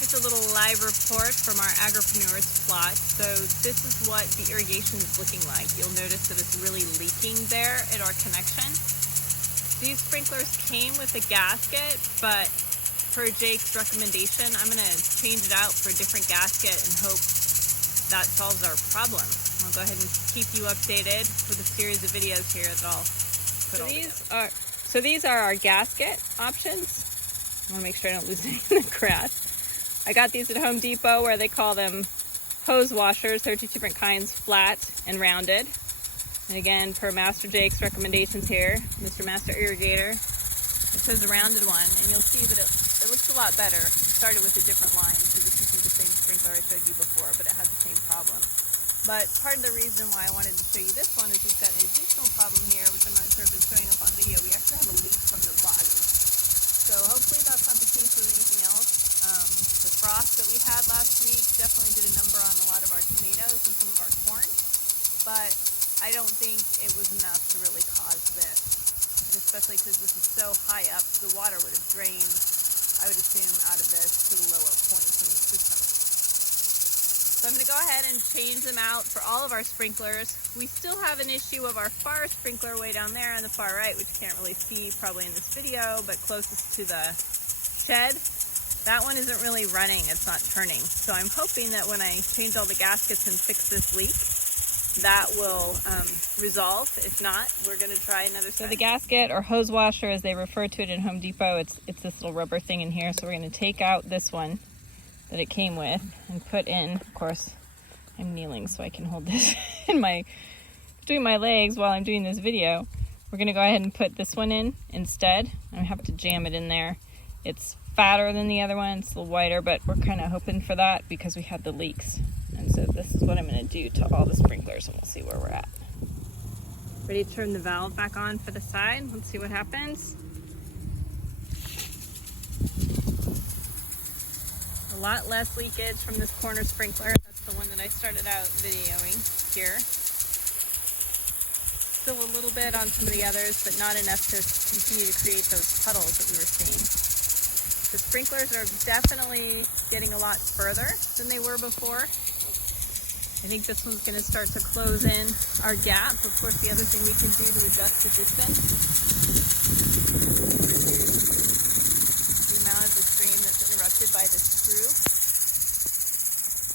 Here's a little live report from our Agripreneurs plot. So this is what the irrigation is looking like. You'll notice that it's really leaking there at our connection. These sprinklers came with a gasket, but per Jake's recommendation, I'm going to change it out for a different gasket and hope that solves our problem. I'll go ahead and keep you updated with a series of videos here that I'll put all together. So these are our gasket options. I want to make sure I don't lose any in the grass. I got these at Home Depot, where they call them hose washers. There are two different kinds, flat and rounded. And again, per Master Jake's recommendations here, Mr. Master Irrigator, it says a rounded one, and you'll see that it looks a lot better. It started with a different line, so this isn't the same sprinkler I showed you before, but it had the same problem. But part of the reason why I wanted to show you this one is we've got an additional problem here, which I'm not sure if it's showing up on video. We actually have a leak from the body. So hopefully that's not the case with anything else. The frost that we had last week definitely did a number on a lot of our tomatoes and some of our corn, but I don't think it was enough to really cause this. And especially because this is so high up, the water would have drained, I would assume, out of this to the lower point in the system. So I'm going to go ahead and change them out for all of our sprinklers. We still have an issue of our fire sprinkler way down there on the far right, which you can't really see probably in this video, but closest to the shed. That one isn't really running, it's not turning. So I'm hoping that when I change all the gaskets and fix this leak, that will resolve. If not, we're going to try another side. So the gasket, or hose washer as they refer to it in Home Depot, it's this little rubber thing in here. So we're going to take out this one that it came with and put in, of course, I'm kneeling so I can hold this in between my legs while I'm doing this video. We're going to go ahead and put this one in instead. I have to jam it in there. It's fatter than the other one, it's a little wider, but we're kind of hoping for that because we had the leaks. And so this is what I'm going to do to all the sprinklers, and we'll see where we're at. Ready to turn the valve back on for the side. Let's see what happens. A lot less leakage from this corner sprinkler. That's the one that I started out videoing here. Still a little bit on some of the others, but not enough to continue to create those puddles that we were seeing. The sprinklers are definitely getting a lot further than they were before. I think this one's going to start to close in our gap. Of course, the other thing we can do to adjust the distance, reduce the amount of the stream that's interrupted by the screw.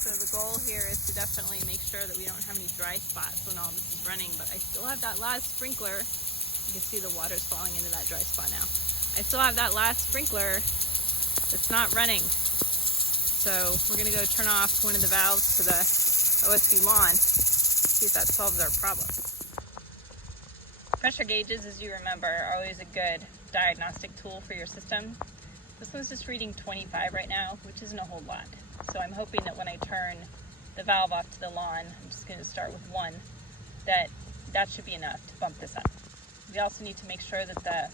So the goal here is to definitely make sure that we don't have any dry spots when all this is running. But I still have that last sprinkler. You can see the water's falling into that dry spot now. I still have that last sprinkler that's not running. So we're going to go turn off one of the valves to the OSB lawn, see if that solves our problem. Pressure gauges, as you remember, are always a good diagnostic tool for your system. This one's just reading 25 right now, which isn't a whole lot. So I'm hoping that when I turn the valve off to the lawn, I'm just going to start with one, that should be enough to bump this up. We also need to make sure that the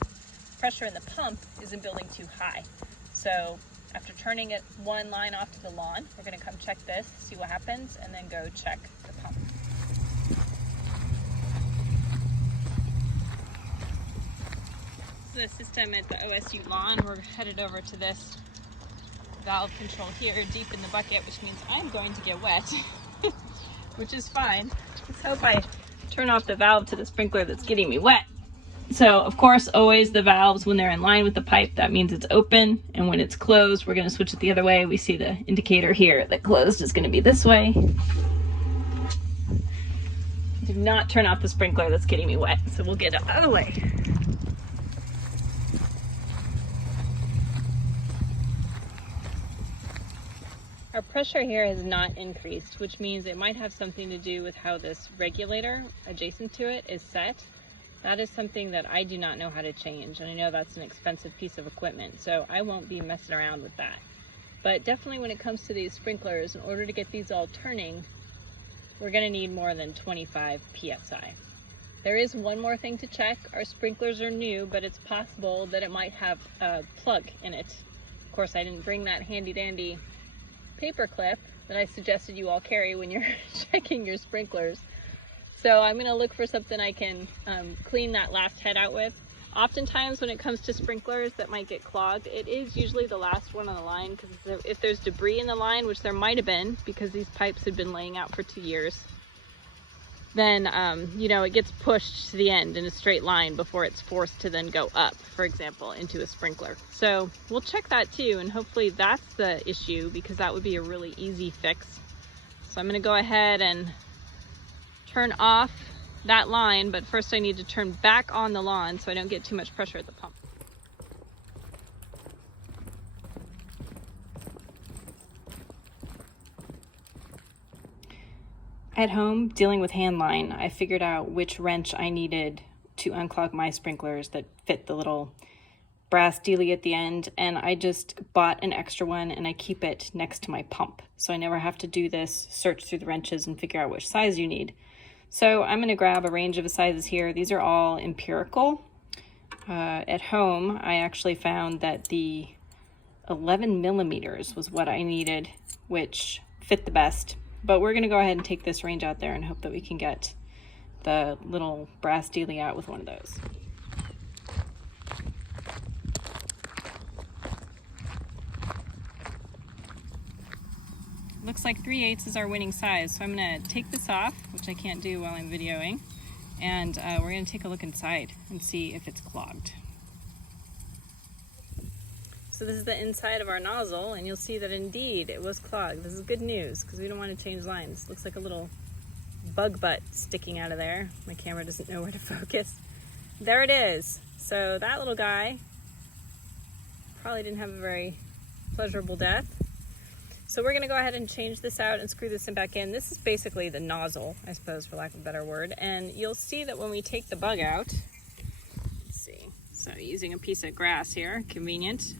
pressure in the pump isn't building too high. So after turning it one line off to the lawn, we're going to come check this, see what happens, and then go check the pump. This is the system at the OSU lawn. We're headed over to this valve control here, deep in the bucket, which means I'm going to get wet, which is fine. Let's hope I turn off the valve to the sprinkler that's getting me wet. So, of course, always the valves, when they're in line with the pipe, that means it's open. And when it's closed, we're going to switch it the other way. We see the indicator here that closed is going to be this way. Do not turn off the sprinkler that's getting me wet. So we'll get it out of the way. Our pressure here has not increased, which means it might have something to do with how this regulator adjacent to it is set. That is something that I do not know how to change, and I know that's an expensive piece of equipment, so I won't be messing around with that. But definitely when it comes to these sprinklers, in order to get these all turning, we're going to need more than 25 psi. There is one more thing to check. Our sprinklers are new, but it's possible that it might have a plug in it. Of course, I didn't bring that handy-dandy paper clip that I suggested you all carry when you're checking your sprinklers. So I'm going to look for something I can clean that last head out with. Oftentimes when it comes to sprinklers that might get clogged, it is usually the last one on the line, because if there's debris in the line, which there might have been because these pipes had been laying out for 2 years, then you know, it gets pushed to the end in a straight line before it's forced to then go up, for example, into a sprinkler. So we'll check that too, and hopefully that's the issue, because that would be a really easy fix. So I'm going to go ahead and turn off that line, but first I need to turn back on the lawn so I don't get too much pressure at the pump. At home, dealing with hand line, I figured out which wrench I needed to unclog my sprinklers that fit the little brass dealie at the end, and I just bought an extra one and I keep it next to my pump. So I never have to do this, search through the wrenches and figure out which size you need. So I'm gonna grab a range of sizes here. These are all empirical. At home, I actually found that the 11 millimeters was what I needed, which fit the best. But we're gonna go ahead and take this range out there and hope that we can get the little brass dealie out with one of those. Looks like 3/8 is our winning size, so I'm gonna take this off, which I can't do while I'm videoing, and we're gonna take a look inside and see if it's clogged. So this is the inside of our nozzle, and you'll see that indeed it was clogged. This is good news, because we don't want to change lines. Looks like a little bug butt sticking out of there. My camera doesn't know where to focus. There it is. So that little guy probably didn't have a very pleasurable death. So we're gonna go ahead and change this out and screw this in back in. This is basically the nozzle, I suppose, for lack of a better word. And you'll see that when we take the bug out, let's see, so using a piece of grass here, convenient,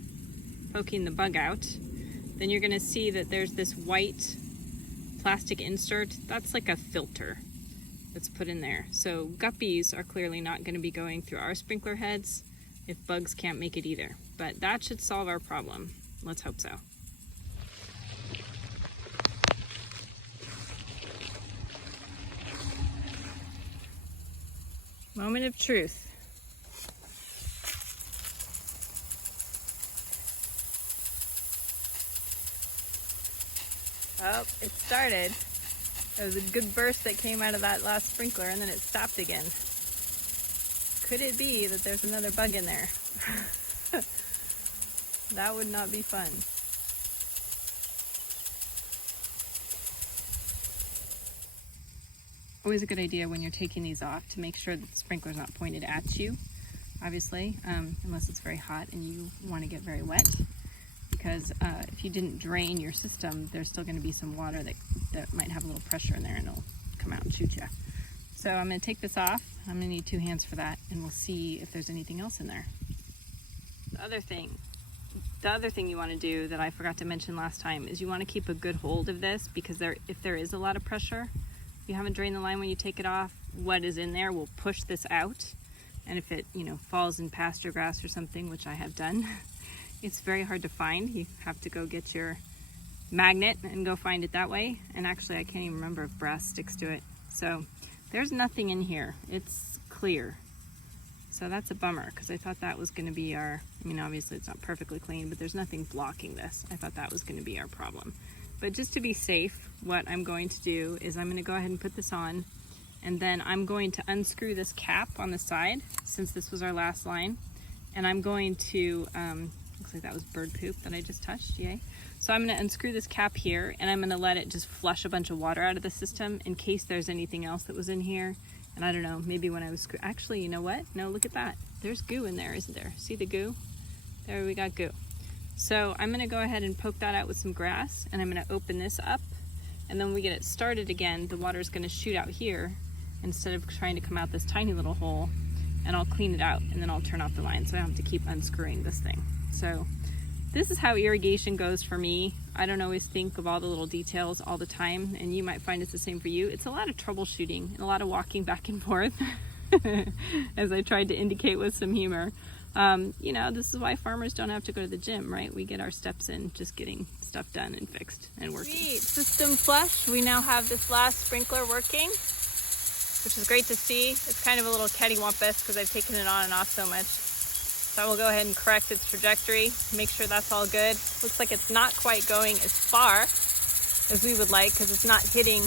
poking the bug out, then you're gonna see that there's this white plastic insert. That's like a filter that's put in there. So guppies are clearly not gonna be going through our sprinkler heads if bugs can't make it either. But that should solve our problem. Let's hope so. Moment of truth. Oh, it started. It was a good burst that came out of that last sprinkler, and then it stopped again. Could it be that there's another bug in there? That would not be fun. Always a good idea when you're taking these off to make sure that the sprinkler's not pointed at you, obviously, unless it's very hot and you want to get very wet. Because if you didn't drain your system, there's still going to be some water that might have a little pressure in there and it'll come out and shoot you. So I'm going to take this off. I'm going to need 2 hands for that, and we'll see if there's anything else in there. The other thing you want to do that I forgot to mention last time is you want to keep a good hold of this, because if there is a lot of pressure, if you haven't drained the line when you take it off, what is in there will push this out. And if it, you know, falls in pasture grass or something, which I have done, it's very hard to find. You have to go get your magnet and go find it that way. And actually, I can't even remember if brass sticks to it. So there's nothing in here. It's clear. So that's a bummer, because I thought that was going to be our, I mean, obviously it's not perfectly clean, but there's nothing blocking this. I thought that was going to be our problem. But just to be safe, what I'm going to do is I'm going to go ahead and put this on, and then I'm going to unscrew this cap on the side, since this was our last line. And I'm going to, looks like that was bird poop that I just touched, yay. So I'm going to unscrew this cap here, and I'm going to let it just flush a bunch of water out of the system in case there's anything else that was in here. And I don't know, maybe when I was actually, you know what? No, look at that. There's goo in there, isn't there? See the goo? There, we got goo. So I'm gonna go ahead and poke that out with some grass, and I'm gonna open this up, and then when we get it started again, the water's gonna shoot out here instead of trying to come out this tiny little hole, and I'll clean it out, and then I'll turn off the line so I don't have to keep unscrewing this thing. So this is how irrigation goes for me. I don't always think of all the little details all the time, and you might find it's the same for you. It's a lot of troubleshooting and a lot of walking back and forth, as I tried to indicate with some humor. You know, this is why farmers don't have to go to the gym, right? We get our steps in just getting stuff done and fixed and working. Sweet. System flush. We now have this last sprinkler working. which is great to see. It's kind of a little cattywampus because I've taken it on and off so much. So I will go ahead and correct its trajectory, make sure that's all good. Looks like it's not quite going as far as we would like because it's not hitting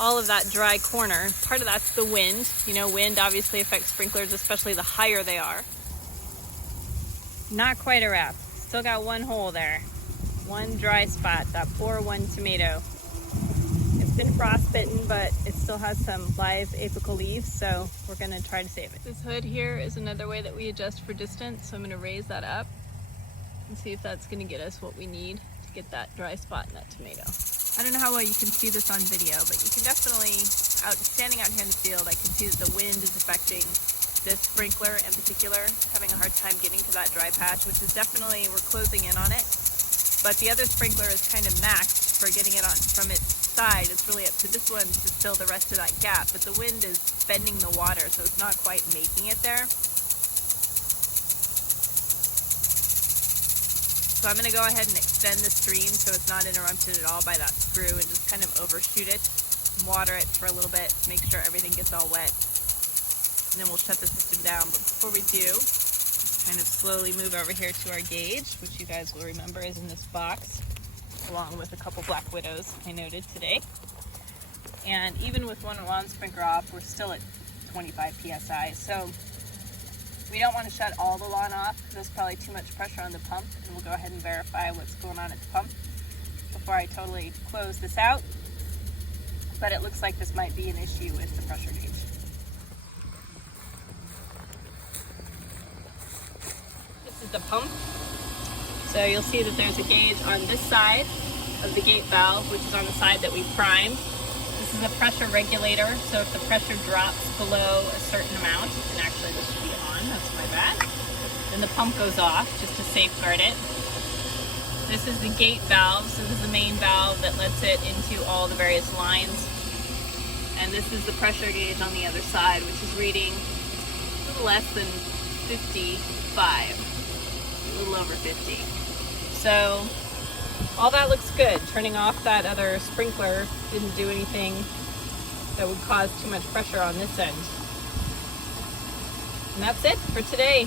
all of that dry corner. Part of that's the wind. You know, wind obviously affects sprinklers, especially the higher they are. Not quite a wrap. Still got one hole there. One dry spot, that poor one tomato. It's been frostbitten, but it still has some live apical leaves, so we're gonna try to save it. This hood here is another way that we adjust for distance, so I'm gonna raise that up and see if that's gonna get us what we need to get that dry spot in that tomato. I don't know how well you can see this on video, but you can definitely, standing out here in the field, I can see that the wind is affecting this sprinkler in particular, having a hard time getting to that dry patch, which is definitely, we're closing in on it. But the other sprinkler is kind of maxed for getting it on from its side. It's really up to this one to fill the rest of that gap, but the wind is bending the water, so it's not quite making it there. So I'm going to go ahead and extend the stream so it's not interrupted at all by that screw, and just kind of overshoot it, water it for a little bit, make sure everything gets all wet, and then we'll shut the system down. But before we do, kind of slowly move over here to our gauge, which you guys will remember is in this box, along with a couple black widows I noted today. And even with one lawn sprinkler off, we're still at 25 psi. So we don't want to shut all the lawn off. There's probably too much pressure on the pump, and we'll go ahead and verify what's going on at the pump before I totally close this out. But it looks like this might be an issue with the pressure gauge. This is the pump. So you'll see that there's a gauge on this side of the gate valve, which is on the side that we primed. This is a pressure regulator, so if the pressure drops below a certain amount, and actually this should be on, that's my bad, then the pump goes off just to safeguard it. This is the gate valve, so this is the main valve that lets it into all the various lines. And this is the pressure gauge on the other side, which is reading a little less than 55. A little over 50. So all that looks good. Turning off that other sprinkler didn't do anything that would cause too much pressure on this end. And that's it for today.